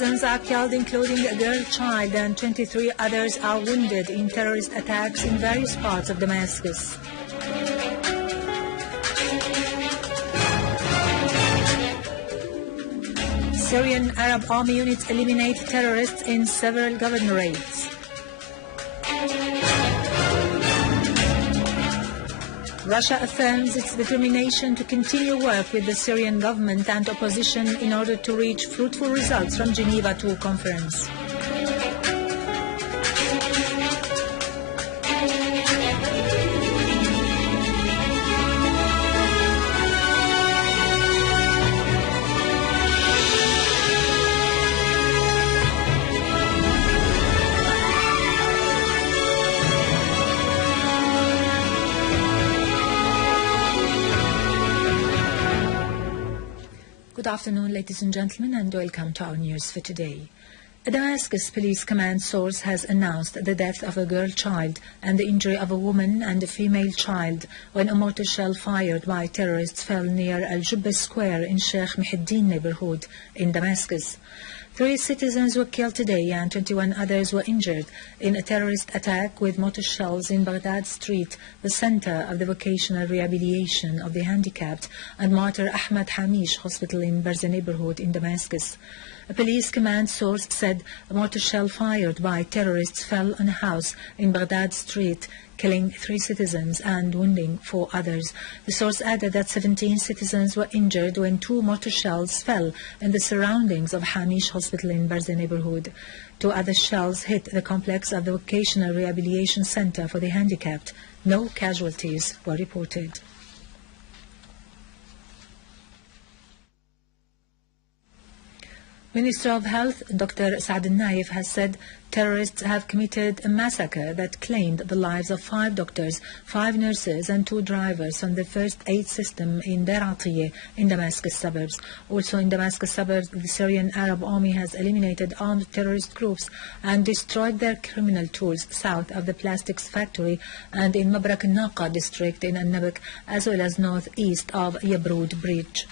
citizens are killed, including a girl child, and 23 others are wounded in terrorist attacks in various parts of Damascus. Syrian Arab Army units eliminate terrorists in several governorates. Russia affirms its determination to continue work with the Syrian government and opposition in order to reach fruitful results from Geneva II conference. Good afternoon, ladies and gentlemen, and welcome to our news for today. A Damascus police command source has announced the death of a girl child and the injury of a woman and a female child when a mortar shell fired by terrorists fell near Al-Jubba Square in Sheikh Muhyiddin neighborhood in Damascus. 3 citizens were killed today and 21 others were injured in a terrorist attack with mortar shells in Baghdad Street, the center of the vocational rehabilitation of the handicapped, and Martyr Ahmad Hamish Hospital in Barza neighborhood in Damascus. A police command source said a mortar shell fired by terrorists fell on a house in Baghdad Street, killing 3 citizens and wounding 4 others. The source added that 17 citizens were injured when 2 mortar shells fell in the surroundings of Hamish Hospital in Barza neighborhood. 2 other shells hit the complex of the Vocational Rehabilitation Center for the Handicapped. No casualties were reported. Minister of Health Dr. Saad al-Naif has said terrorists have committed a massacre that claimed the lives of 5 doctors, 5 nurses and 2 drivers from the first aid system in Deir Atiyeh in Damascus suburbs. Also in Damascus suburbs, the Syrian Arab Army has eliminated armed terrorist groups and destroyed their criminal tools south of the plastics factory and in Mabrak al-Naqa district in Al-Nabak, as well as northeast of Yabrud Bridge.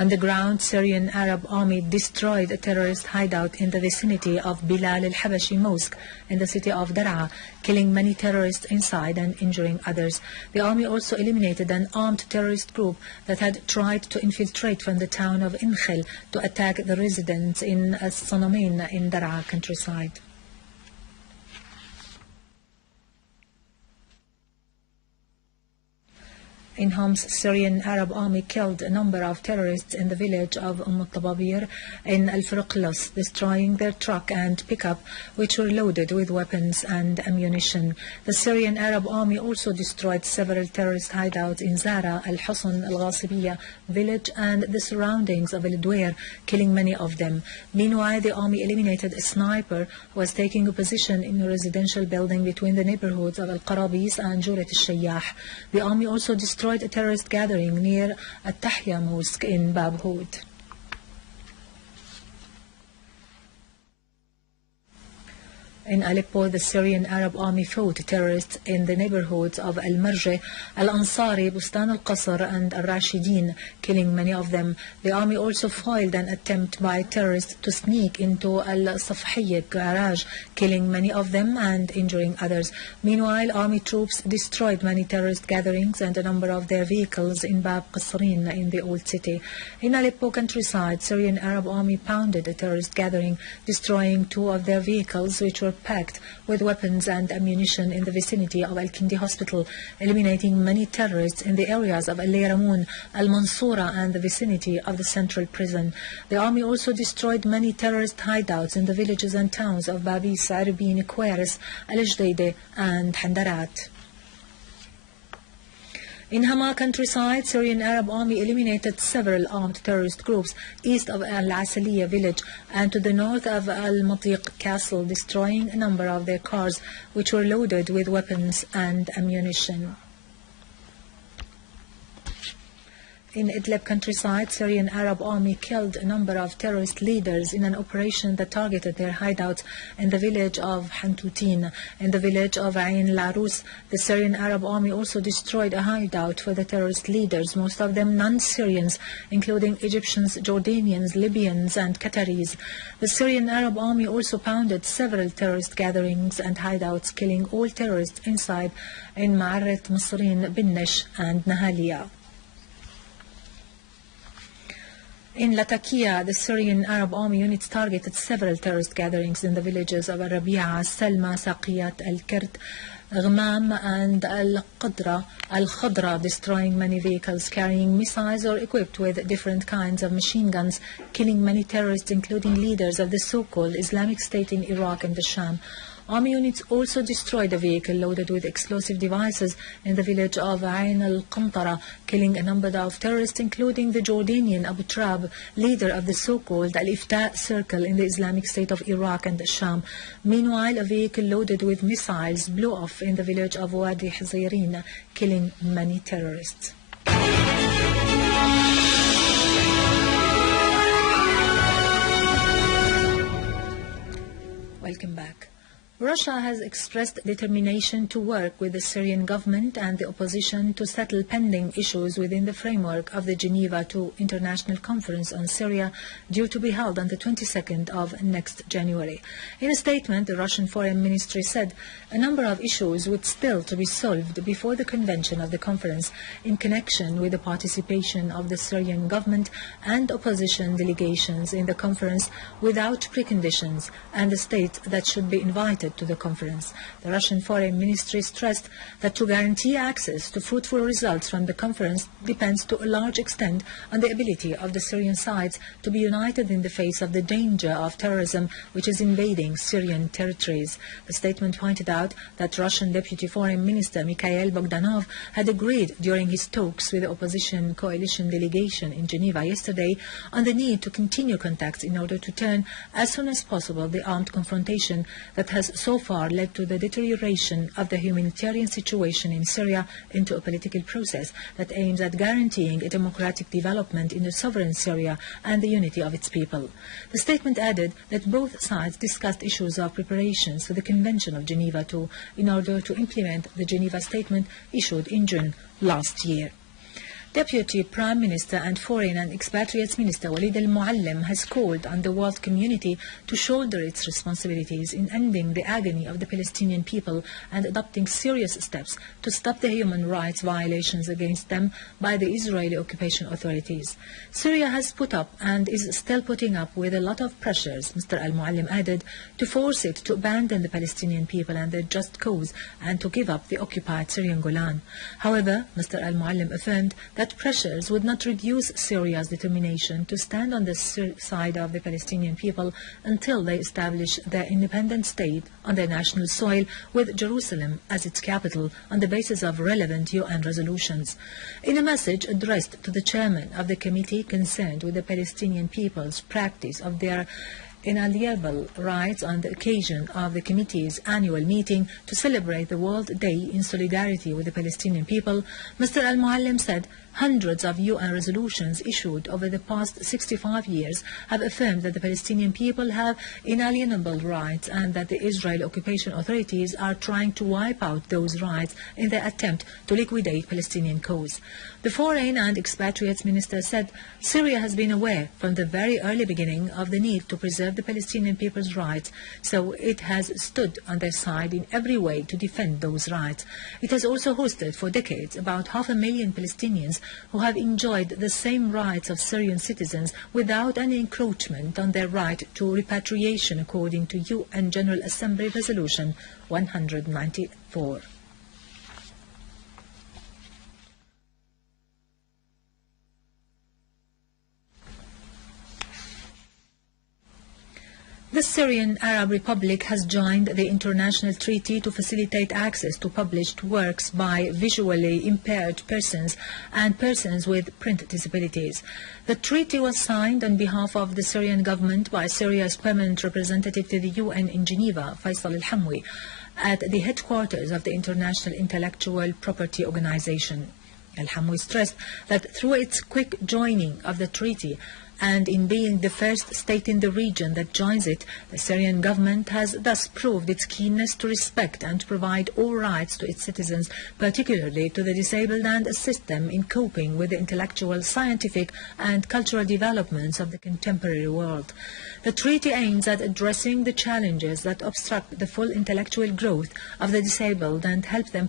On the ground, Syrian Arab Army destroyed a terrorist hideout in the vicinity of Bilal al-Habashi Mosque in the city of Daraa, killing many terrorists inside and injuring others. The army also eliminated an armed terrorist group that had tried to infiltrate from the town of Inkhil to attack the residents in As-Sanamin in Daraa countryside. In Homs, Syrian Arab Army killed a number of terrorists in the village of al-Tababir in Al-Furuqlos, destroying their truck and pickup, which were loaded with weapons and ammunition. The Syrian Arab Army also destroyed several terrorist hideouts in Zara, Al-Husn, Al-Ghasibiyya village and the surroundings of Al-Dwair, killing many of them. Meanwhile, the army eliminated a sniper who was taking a position in a residential building between the neighborhoods of Al-Qarabis and Jurat al-Shayyah. The army also destroyed a terrorist gathering near At-Tahya Mosque in Bab Houd. In Aleppo, the Syrian Arab Army fought terrorists in the neighborhoods of Al-Marjeh, Al-Ansari, Bustan al-Qasr and Al-Rashidin, killing many of them. The army also foiled an attempt by terrorists to sneak into Al-Safhiyya garage, killing many of them and injuring others. Meanwhile, army troops destroyed many terrorist gatherings and a number of their vehicles in Bab Qasrin in the old city. In Aleppo countryside, Syrian Arab Army pounded a terrorist gathering, destroying 2 of their vehicles, which were packed with weapons and ammunition in the vicinity of Al-Kindi Hospital, eliminating many terrorists in the areas of Al-Layramoun, Al-Mansoura and the vicinity of the central prison. The army also destroyed many terrorist hideouts in the villages and towns of Babis, Arbin, Kweres, Al-Jdeide and Handarat. In Hama countryside, Syrian Arab Army eliminated several armed terrorist groups east of Al-Asaliya village and to the north of Al-Matiq castle, destroying a number of their cars which were loaded with weapons and ammunition. In Idlib countryside, Syrian Arab army killed a number of terrorist leaders in an operation that targeted their hideouts in the village of Hantutin. In the village of Ain Larus, the Syrian Arab army also destroyed a hideout for the terrorist leaders, most of them non-Syrians, including Egyptians, Jordanians, Libyans and Qataris. The Syrian Arab army also pounded several terrorist gatherings and hideouts, killing all terrorists inside in Ma'arrat Masrin, Binnish and Nahaliya. In Latakia, the Syrian Arab army units targeted several terrorist gatherings in the villages of Al-Rabi'a, Salma, Saqiyat, Al-Kirt, Ghmam and Al-Khadra, destroying many vehicles carrying missiles or equipped with different kinds of machine guns, killing many terrorists including leaders of the so-called Islamic State in Iraq and the Sham. Army units also destroyed a vehicle loaded with explosive devices in the village of Ain al-Qantara, killing a number of terrorists including the Jordanian Abu Trab, leader of the so-called Al-Ifta Circle in the Islamic State of Iraq and the Sham. Meanwhile, a vehicle loaded with missiles blew off in the village of Wadi Hizairin, killing many terrorists. Welcome back. Russia has expressed determination to work with the Syrian government and the opposition to settle pending issues within the framework of the Geneva II International Conference on Syria, due to be held on the 22nd of next January. In a statement, the Russian Foreign Ministry said a number of issues would still to be solved before the convention of the conference in connection with the participation of the Syrian government and opposition delegations in the conference without preconditions, and the state that should be invited to the conference. The Russian Foreign Ministry stressed that to guarantee access to fruitful results from the conference depends to a large extent on the ability of the Syrian sides to be united in the face of the danger of terrorism which is invading Syrian territories. The statement pointed out that Russian Deputy Foreign Minister Mikhail Bogdanov had agreed during his talks with the opposition coalition delegation in Geneva yesterday on the need to continue contacts in order to turn as soon as possible the armed confrontation that has so far led to the deterioration of the humanitarian situation in Syria into a political process that aims at guaranteeing a democratic development in a sovereign Syria and the unity of its people. The statement added that both sides discussed issues of preparations for the Convention of Geneva II in order to implement the Geneva Statement issued in June last year. Deputy Prime Minister and Foreign and Expatriates Minister Walid al-Muallim has called on the world community to shoulder its responsibilities in ending the agony of the Palestinian people and adopting serious steps to stop the human rights violations against them by the Israeli occupation authorities. Syria has put up and is still putting up with a lot of pressures, Mr. al-Muallim added, to force it to abandon the Palestinian people and their just cause and to give up the occupied Syrian Golan. However, Mr. al-Muallim affirmed that pressures would not reduce Syria's determination to stand on the side of the Palestinian people until they establish their independent state on their national soil with Jerusalem as its capital on the basis of relevant UN resolutions. In a message addressed to the chairman of the committee concerned with the Palestinian people's practice of their inalienable rights on the occasion of the committee's annual meeting to celebrate the World Day in solidarity with the Palestinian people, Mr. al-Muallim said hundreds of UN resolutions issued over the past 65 years have affirmed that the Palestinian people have inalienable rights and that the Israeli occupation authorities are trying to wipe out those rights in their attempt to liquidate Palestinian cause. The Foreign and Expatriates Minister said Syria has been aware from the very early beginning of the need to preserve the Palestinian people's rights, so it has stood on their side in every way to defend those rights. It has also hosted for decades about 500,000 Palestinians who have enjoyed the same rights of Syrian citizens without any encroachment on their right to repatriation according to UN General Assembly Resolution 194. The Syrian Arab Republic has joined the international treaty to facilitate access to published works by visually impaired persons and persons with print disabilities. The treaty was signed on behalf of the Syrian government by Syria's permanent representative to the UN in Geneva, Faisal al-Hamwi, at the headquarters of the International Intellectual Property Organization. Al-Hamwi stressed that through its quick joining of the treaty and in being the first state in the region that joins it, the Syrian government has thus proved its keenness to respect and provide all rights to its citizens, particularly to the disabled, and assist them in coping with the intellectual, scientific and cultural developments of the contemporary world. The treaty aims at addressing the challenges that obstruct the full intellectual growth of the disabled and help them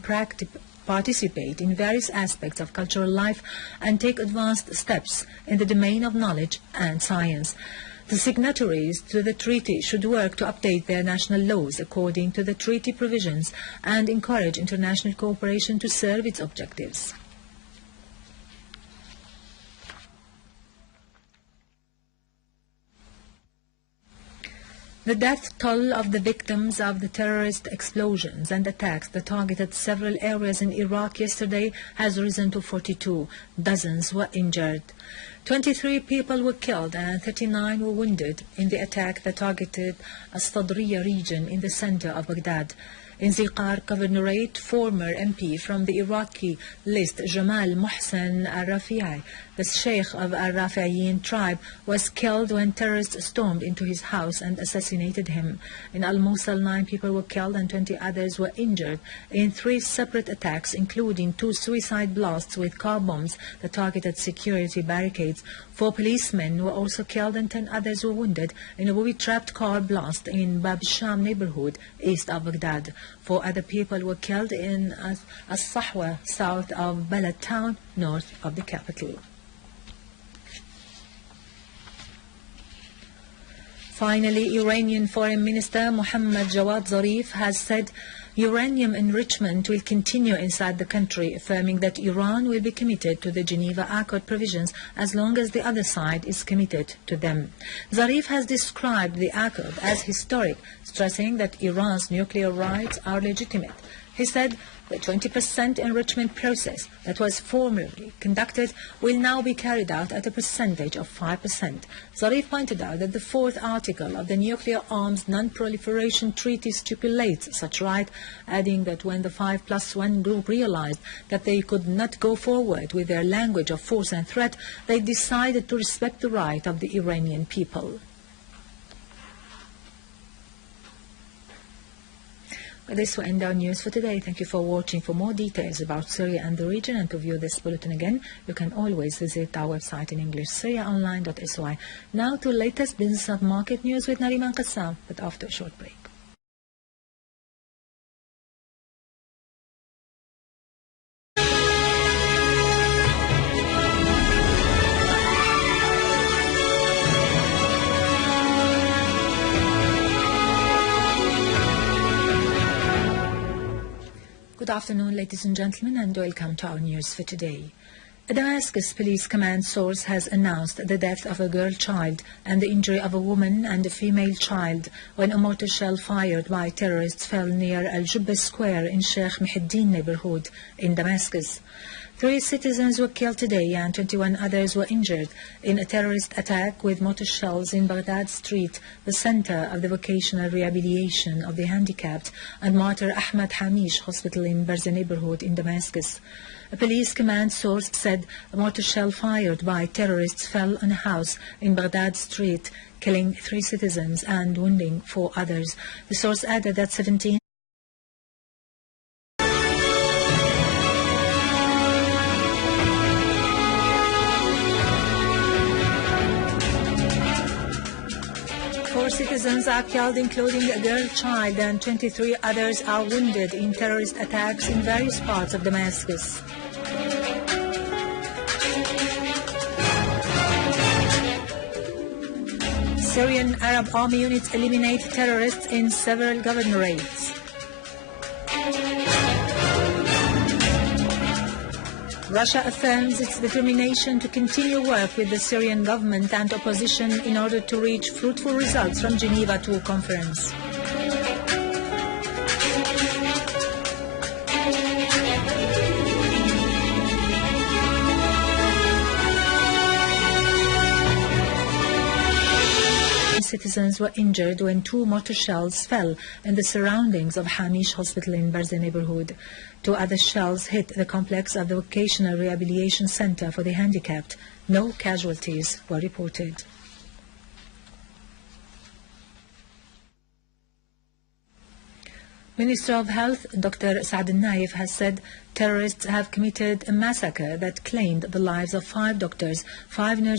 participate in various aspects of cultural life and take advanced steps in the domain of knowledge and science. The signatories to the treaty should work to update their national laws according to the treaty provisions and encourage international cooperation to serve its objectives. The death toll of the victims of the terrorist explosions and attacks that targeted several areas in Iraq yesterday has risen to 42. Dozens were injured. 23 people were killed and 39 were wounded in the attack that targeted As-Sadriya region in the center of Baghdad. In Ziqar Governorate, former MP from the Iraqi list Jamal Mohsen al-Rafi'i, the Sheikh of al-Rafi'iyin tribe, was killed when terrorists stormed into his house and assassinated him. In Al-Mosul, 9 people were killed and 20 others were injured in 3 separate attacks, including 2 suicide blasts with car bombs that targeted security barricades. 4 policemen were also killed and 10 others were wounded in a booby-trapped car blast in Bab Sham neighborhood east of Baghdad. 4 other people were killed in As-Sahwa, south of Balad town, north of the capital. Finally, Iranian Foreign Minister Mohammad Jawad Zarif has said uranium enrichment will continue inside the country, affirming that Iran will be committed to the Geneva Accord provisions as long as the other side is committed to them. Zarif has described the accord as historic, stressing that Iran's nuclear rights are legitimate. He said the 20% enrichment process that was formerly conducted will now be carried out at a percentage of 5%. Zarif pointed out that the 4th article of the Nuclear Arms Non-Proliferation Treaty stipulates such right, adding that when the 5+1 group realized that they could not go forward with their language of force and threat, they decided to respect the right of the Iranian people. This will end our news for today. Thank you for watching. For more details about Syria and the region and to view this bulletin again, you can always visit our website in English, syriaonline.sy. Now to latest business and market news with Nariman Qassam, but after a short break. Good afternoon, ladies and gentlemen, and welcome to our news for today. A Damascus police command source has announced the death of a girl child and the injury of a woman and a female child when a mortar shell fired by terrorists fell near Al-Jubba Square in Sheikh Muhyiddin neighborhood in Damascus. 3 citizens were killed today and 21 others were injured in a terrorist attack with mortar shells in Baghdad Street, the center of the vocational rehabilitation of the handicapped and Martyr Ahmad Hamish Hospital in Barza neighborhood in Damascus. A police command source said a mortar shell fired by terrorists fell on a house in Baghdad Street, killing 3 citizens and wounding 4 others. The source added that 17 citizens are killed, including a girl child, and 23 others are wounded in terrorist attacks in various parts of Damascus. Syrian Arab Army units eliminate terrorists in several governorates. Russia affirms its determination to continue work with the Syrian government and opposition in order to reach fruitful results from Geneva II conference. citizens were injured when 2 mortar shells fell in the surroundings of Hamish Hospital in Barze neighborhood. 2 other shells hit the complex of the Vocational Rehabilitation Center for the Handicapped. No casualties were reported. Minister of Health Dr. Saad al-Naif has said terrorists have committed a massacre that claimed the lives of 5 doctors, 5 nurses,